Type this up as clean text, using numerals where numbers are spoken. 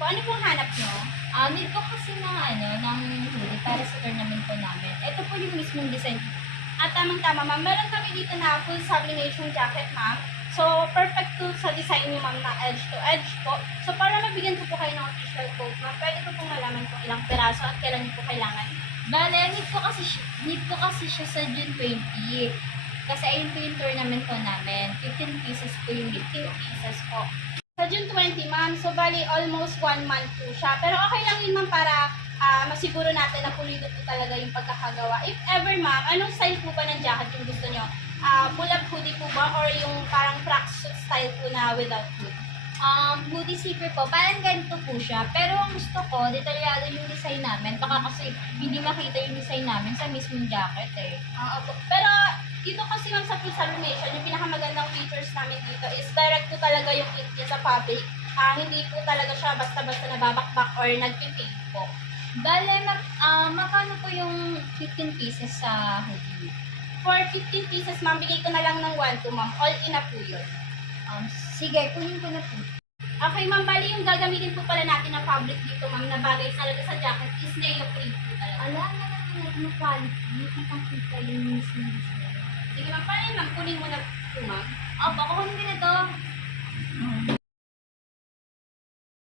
Po, ano pong hanap nyo? Need ko kasi ng hoodie para sa tournament po namin. Ito po yung mismong design. At tamang-tama, ma'am. Meron kami dito na full sublimation jacket, ma'am. So, perfect to sa design niyo, ma'am, na edge to edge po. So, para mabigyan ko po kayo ng official quote, ma'am, pwede ko pong malaman kung ilang piraso at kailan niyo po kailangan. Bale, need ko kasi siya sa June 20. Kasi ayun po yung tournament po namin. 15 pieces po yung need ko. 15 pieces po. Sa June 20, ma'am, so bali almost 1 month po siya. Pero okay lang yun, ma'am, para masiguro natin na pulido po talaga yung pagkakagawa. If ever, ma'am, anong style po ba ng jacket yung gusto nyo? Pull-up hoodie po ba or yung parang tracksuit style po na without hood? Hoodie zipper po, parang ganito po siya. Pero ang gusto ko, detalyado yung design namin. Baka kasi hindi makita yung design namin sa mismong jacket eh. Opo. Pero dito kasi, ma'am, sa full sublimation, yung pinakamagandang features namin dito is direct po talaga yung ink niya sa fabric. Hindi po talaga siya basta-basta nababakbak or nagpipig po. Bale, magkano po yung 15 pieces sa hoodie? For 15 pieces, ma'am, bigay ko na lang ng 1 to, ma'am. All in na po yun. Sige, kunin ko na po. Okay, ma'am, bali yung gagamitin po pala natin na fabric dito, ma'am, na bagay talaga sa jacket is neoprene po talaga. Ala, na quality. Hindi pang kita yung mismong design. Sige, ma'am, paano yun, ma'am? Kunin mo na po, ma'am. Baka kunin ko na to.